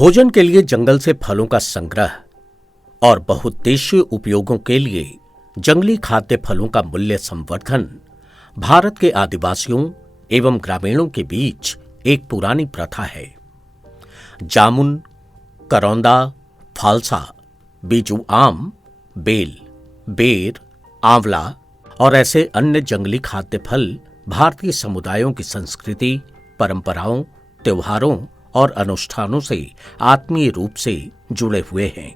भोजन के लिए जंगल से फलों का संग्रह और बहुउद्देशीय उपयोगों के लिए जंगली खाद्य फलों का मूल्य संवर्धन भारत के आदिवासियों एवं ग्रामीणों के बीच एक पुरानी प्रथा है। जामुन, करौंदा, फालसा, बीजू आम, बेल, बेर, आंवला और ऐसे अन्य जंगली खाद्य फल भारतीय समुदायों की संस्कृति, परंपराओं, त्योहारों और अनुष्ठानों से आत्मीय रूप से जुड़े हुए हैं।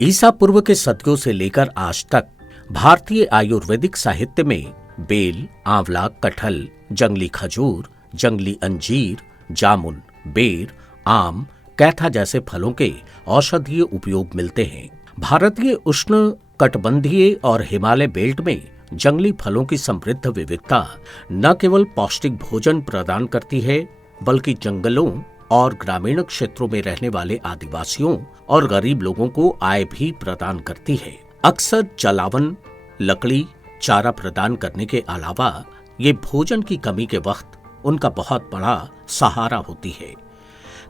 ईसा पूर्व के सदियों से लेकर आज तक भारतीय आयुर्वेदिक साहित्य में बेल, आंवला, कटहल, जंगली खजूर, जंगली अंजीर, जामुन, बेर, आम, कैथा जैसे फलों के औषधीय उपयोग मिलते हैं। भारतीय उष्ण कटिबंधीय और हिमालय बेल्ट में जंगली फलों की समृद्ध विविधता न केवल पौष्टिक भोजन प्रदान करती है, बल्कि जंगलों और ग्रामीण क्षेत्रों में रहने वाले आदिवासियों और गरीब लोगों को आय भी प्रदान करती है। अक्सर जलावन, लकड़ी, चारा प्रदान करने के अलावा ये भोजन की कमी के वक्त उनका बहुत बड़ा सहारा होती है।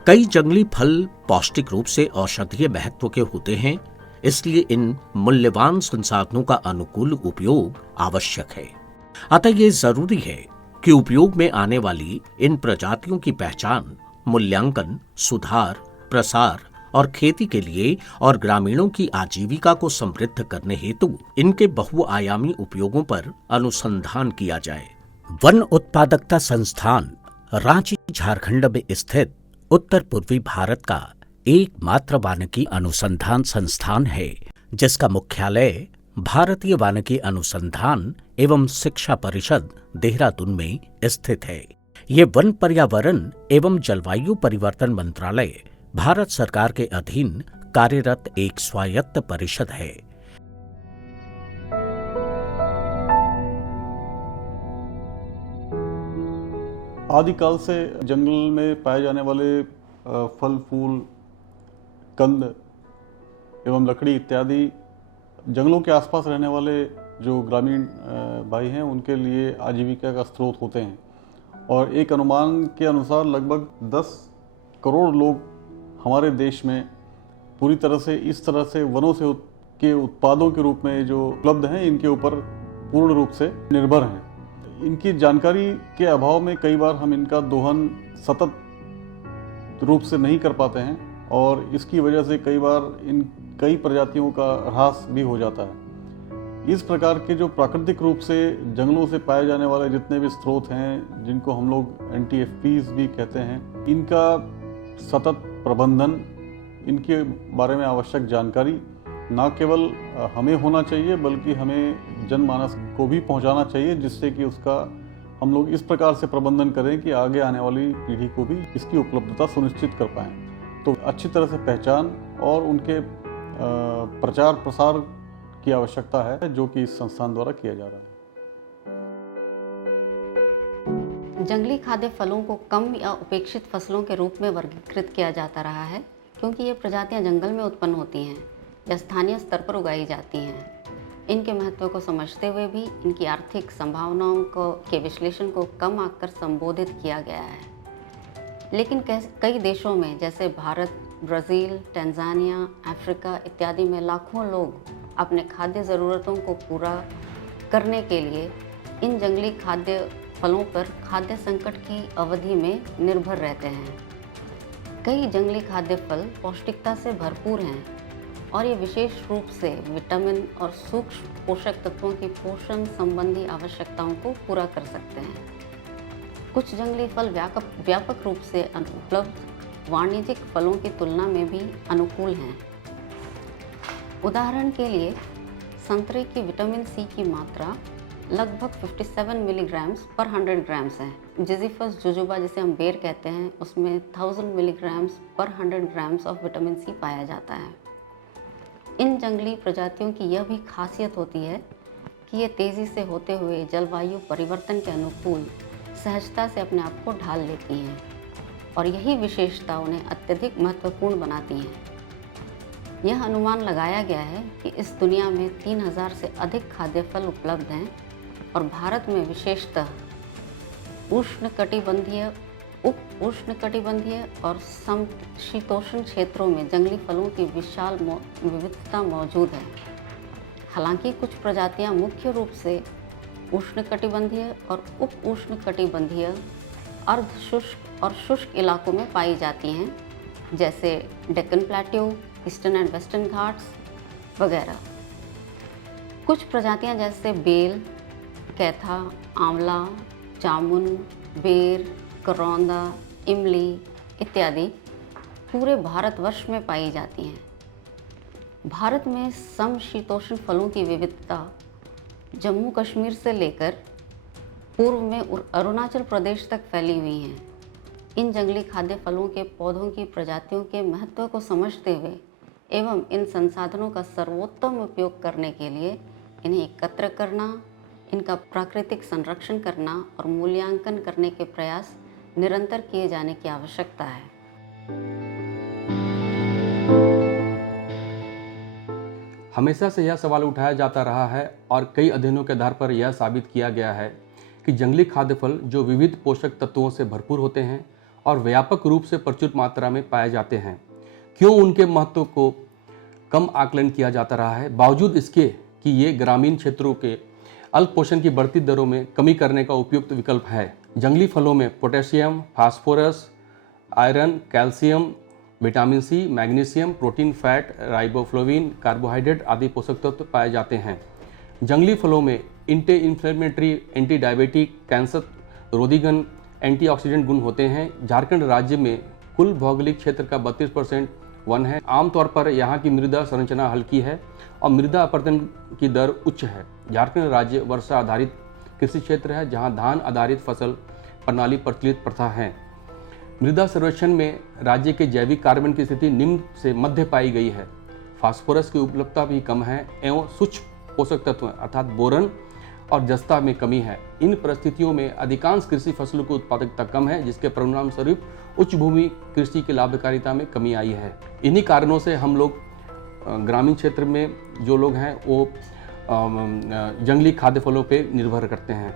कई जंगली फल पौष्टिक रूप से औषधीय महत्व के होते हैं, इसलिए इन मूल्यवान संसाधनों का अनुकूल उपयोग आवश्यक है। अतः ये जरूरी है कि उपयोग में आने वाली इन प्रजातियों की पहचान, मूल्यांकन, सुधार, प्रसार और खेती के लिए और ग्रामीणों की आजीविका को समृद्ध करने हेतु इनके बहुआयामी उपयोगों पर अनुसंधान किया जाए। वन उत्पादकता संस्थान रांची, झारखंड में स्थित उत्तर पूर्वी भारत का एकमात्र वानिकी अनुसंधान संस्थान है, जिसका मुख्यालय भारतीय वानिकी अनुसंधान एवं शिक्षा परिषद, देहरादून में स्थित है। ये वन, पर्यावरण एवं जलवायु परिवर्तन मंत्रालय, भारत सरकार के अधीन कार्यरत एक स्वायत्त परिषद है। आदिकाल से जंगल में पाए जाने वाले फल, फूल, कंद एवं लकड़ी इत्यादि जंगलों के आसपास रहने वाले जो ग्रामीण भाई हैं उनके लिए आजीविका का स्रोत होते हैं। और एक अनुमान के अनुसार लगभग 10 करोड़ लोग हमारे देश में पूरी तरह से इस तरह से वनों से के उत्पादों के रूप में जो उपलब्ध हैं, इनके ऊपर पूर्ण रूप से निर्भर हैं। इनकी जानकारी के अभाव में कई बार हम इनका दोहन सतत रूप से नहीं कर पाते हैं और इसकी वजह से कई बार इन कई प्रजातियों का ह्रास भी हो जाता है। इस प्रकार के जो प्राकृतिक रूप से जंगलों से पाए जाने वाले जितने भी स्रोत हैं, जिनको हम लोग एनटीएफपीज भी कहते हैं, इनका सतत प्रबंधन, इनके बारे में आवश्यक जानकारी न केवल हमें होना चाहिए बल्कि हमें जनमानस को भी पहुंचाना चाहिए, जिससे कि उसका हम लोग इस प्रकार से प्रबंधन करें कि आगे आने वाली पीढ़ी को भी इसकी उपलब्धता सुनिश्चित कर पाएं। तो अच्छी तरह से पहचान और उनके प्रचार प्रसार की आवश्यकता है, जो कि इस संस्थान द्वारा किया जा रहा है। जंगली खाद्य फलों को कम या उपेक्षित फसलों के रूप में वर्गीकृत किया जाता रहा है, क्योंकि ये प्रजातियां जंगल में उत्पन्न होती हैं या स्थानीय स्तर पर उगाई जाती हैं। इनके महत्व को समझते हुए भी इनकी आर्थिक संभावनाओं के विश्लेषण को कम आकर संबोधित किया गया है। लेकिन कई देशों में जैसे भारत, ब्राज़ील, टंजानिया, अफ्रीका इत्यादि में लाखों लोग अपने खाद्य ज़रूरतों को पूरा करने के लिए इन जंगली खाद्य फलों पर खाद्य संकट की अवधि में निर्भर रहते हैं। कई जंगली खाद्य फल पौष्टिकता से भरपूर हैं और ये विशेष रूप से विटामिन और सूक्ष्म पोषक तत्वों की पोषण संबंधी आवश्यकताओं को पूरा कर सकते हैं। कुछ जंगली फल व्यापक रूप से उपलब्ध वाणिज्यिक फलों की तुलना में भी अनुकूल हैं। उदाहरण के लिए संतरे की विटामिन सी की मात्रा लगभग 57 मिलीग्राम पर 100 ग्राम्स है। जिजीफस जुजुबा, जिसे हम बेर कहते हैं, उसमें 1000 मिलीग्राम पर 100 ग्राम्स ऑफ विटामिन सी पाया जाता है। इन जंगली प्रजातियों की यह भी खासियत होती है कि ये तेज़ी से होते हुए जलवायु परिवर्तन के अनुकूल सहजता से अपने आप को ढाल लेती हैं और यही विशेषता उन्हें अत्यधिक महत्वपूर्ण बनाती हैं। यह अनुमान लगाया गया है कि इस दुनिया में 3000 से अधिक खाद्य फल उपलब्ध हैं और भारत में विशेषतः उष्णकटिबंधीय उप उष्णकटिबंधीय और समशीतोष्ण क्षेत्रों में जंगली फलों की विशाल विविधता मौजूद है। हालांकि कुछ प्रजातियां मुख्य रूप से उष्णकटिबंधीय और उप उष्णकटिबंधीय अर्ध शुष्क और शुष्क इलाकों में पाई जाती हैं, जैसे Deccan plateau, eastern and western Ghats वगैरह। कुछ प्रजातियां जैसे बेल, कैथा, आंवला, जामुन, बेर, करौंदा, इमली इत्यादि पूरे भारतवर्ष में पाई जाती हैं। भारत में समशीतोष्ण फलों की विविधता जम्मू कश्मीर से लेकर पूर्व में अरुणाचल प्रदेश तक फैली हुई हैं। इन जंगली खाद्य फलों के पौधों की प्रजातियों के महत्व को समझते हुए एवं इन संसाधनों का सर्वोत्तम उपयोग करने के लिए इन्हें एकत्र करना, इनका प्राकृतिक संरक्षण करना और मूल्यांकन करने के प्रयास निरंतर किए जाने की आवश्यकता है। हमेशा से यह सवाल उठाया जाता रहा है और कई अध्ययनों के आधार पर यह साबित किया गया है कि जंगली खाद्य फल जो विविध पोषक तत्वों से भरपूर होते हैं और व्यापक रूप से प्रचुर मात्रा में पाए जाते हैं, क्यों उनके महत्व को कम आकलन किया जाता रहा है, बावजूद इसके कि ये ग्रामीण क्षेत्रों के अल्प पोषण की बढ़ती दरों में कमी करने का उपयुक्त विकल्प है। जंगली फलों में potassium, phosphorus, iron, calcium, vitamin C, magnesium, protein, fat, riboflavin, carbohydrate आदि पोषक तत्व पाए जाते हैं। जंगली फलों में anti inflammatory, anti diabetic, cancer रोधीगण, एंटीऑक्सीडेंट गुण होते हैं। झारखंड राज्य में कुल भौगोलिक क्षेत्र का 32% वन है। आमतौर पर यहाँ की मृदा संरचना हल्की है और मृदा अपरदन की दर उच्च है। झारखंड राज्य वर्षा आधारित कृषि क्षेत्र है, जहाँ धान आधारित फसल प्रणाली प्रचलित प्रथा है। मृदा सर्वेक्षण में राज्य के जैविक कार्बन की स्थिति निम्न से मध्य पाई गई है। फास्फोरस की उपलब्धता भी कम है एवं सूक्ष्म पोषक तत्व अर्थात बोरन और जस्ता में कमी है। इन परिस्थितियों में अधिकांश कृषि फसलों की उत्पादकता कम है, जिसके परिणाम स्वरूप उच्च भूमि कृषि की लाभकारिता में कमी आई है। इन्हीं कारणों से हम लोग ग्रामीण क्षेत्र में जो लोग हैं वो जंगली खाद्य फलों पे निर्भर करते हैं।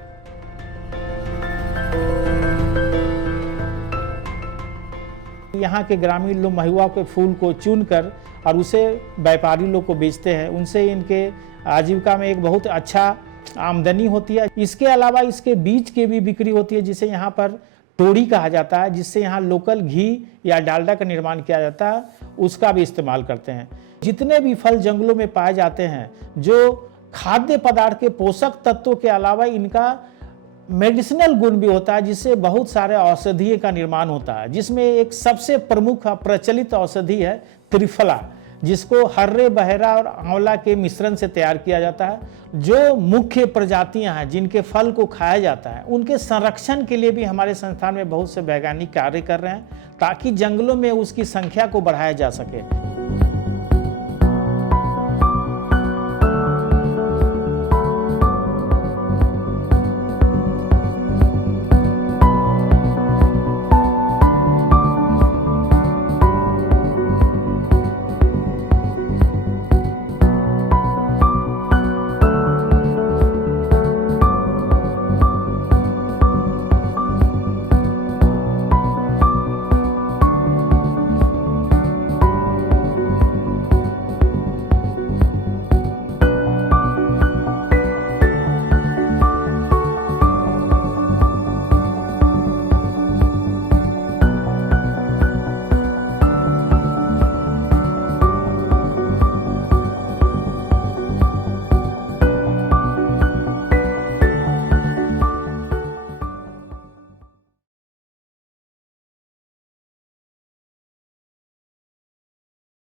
यहाँ के ग्रामीण लोग महुआ के फूल को चुनकर और उसे व्यापारी लोग को बेचते हैं। उनसे इनके आजीविका में एक बहुत अच्छा आमदनी होती है। इसके अलावा इसके बीज की भी बिक्री होती है, जिसे यहाँ पर टोड़ी कहा जाता है, जिससे यहाँ लोकल घी या डालडा का निर्माण किया जाता है, उसका भी इस्तेमाल करते हैं। जितने भी फल जंगलों में पाए जाते हैं, जो खाद्य पदार्थ के पोषक तत्वों के अलावा इनका मेडिसिनल गुण भी होता है, जिससे बहुत सारे औषधीय का निर्माण होता है, जिसमें एक सबसे प्रमुख प्रचलित औषधि है त्रिफला, जिसको हर्रे, बहेरा और आंवला के मिश्रण से तैयार किया जाता है। जो मुख्य प्रजातियां हैं जिनके फल को खाया जाता है, उनके संरक्षण के लिए भी हमारे संस्थान में बहुत से वैज्ञानिक कार्य कर रहे हैं, ताकि जंगलों में उसकी संख्या को बढ़ाया जा सके।